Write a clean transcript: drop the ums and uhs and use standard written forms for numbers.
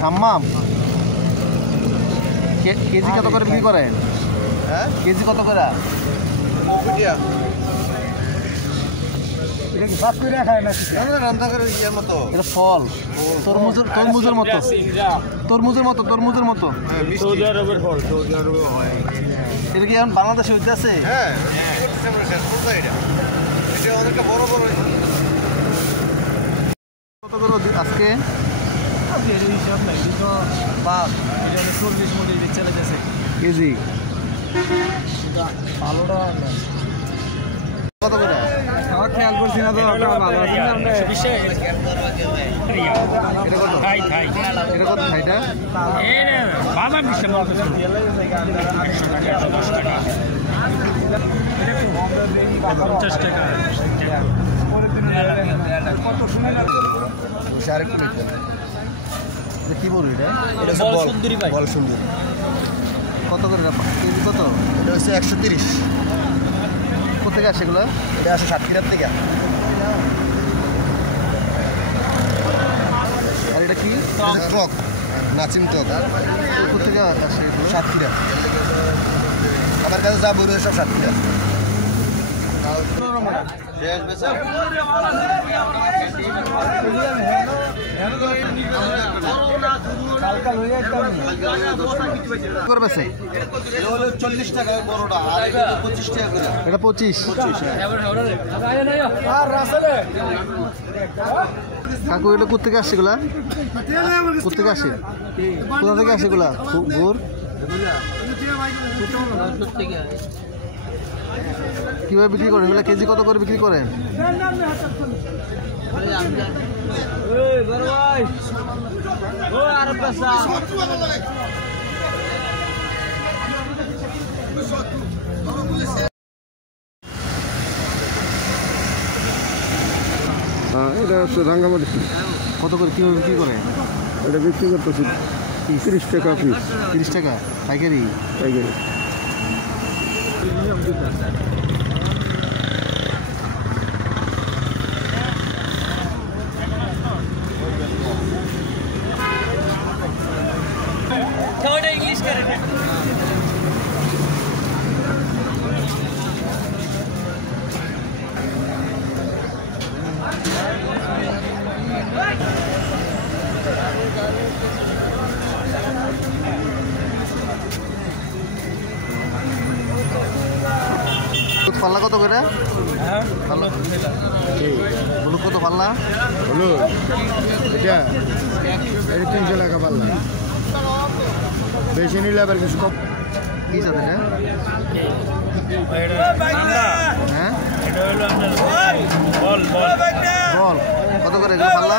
সাম্মাম KG কত করে বিক্রি করেন? হ্যাঁ, কেজি কত করে? এটা ফল তরমুজের মতো এটা কি এখন বাংলাদেশে হইতে আছে? কত করে আজকে? হিসাব নাই, কিন্তু বাদ এটা 40 মতো চলে গেছে কেজি। ভালোটা কত করে? খেয়াল করছি না তো। এটা কত? এটা কত ভাইটা? কি বলবো এটা? বল সুন্দরী। কত করে কেজি? কত? এটা হচ্ছে 130। কোথেকে আসে এগুলো? এটা আসে সাতক্ষীরার থেকে। আর এটা কি? টক, নাচিম টক। কোথেকে আসে এগুলো? সাতক্ষীরা। আমার কাছে যা বলবে সব সাতক্ষীরা। করবেছে 40 টাকা বড়টা, আর এটা 25 টাকা করে। এটা 25। কাকু এটা কোথেকে আসছে এগুলা? কোথেকে আসে? কোথা থেকে আসে এগুলা? গুড় কিভাবে বিক্রি করেন এগুলা? কেজি কত করে বিক্রি করেন? এটা হচ্ছে রাঙ্গামাটি। কত করে কিভাবে বিক্রি করেন? এটা বিক্রি করতেছি 30 টাকা পিস। 30 টাকা পাইকারি? পাইকারি। इंग्लिश कर रहे পাল্লা কত করে? হলুদ কত পাল্লা? হলুদ এটা 300 টাকা পাল্লা। বেশি নিলে আবার কিছু কম। কি জানেন? হ্যাঁ, बॉल বল কত করে পাল্লা?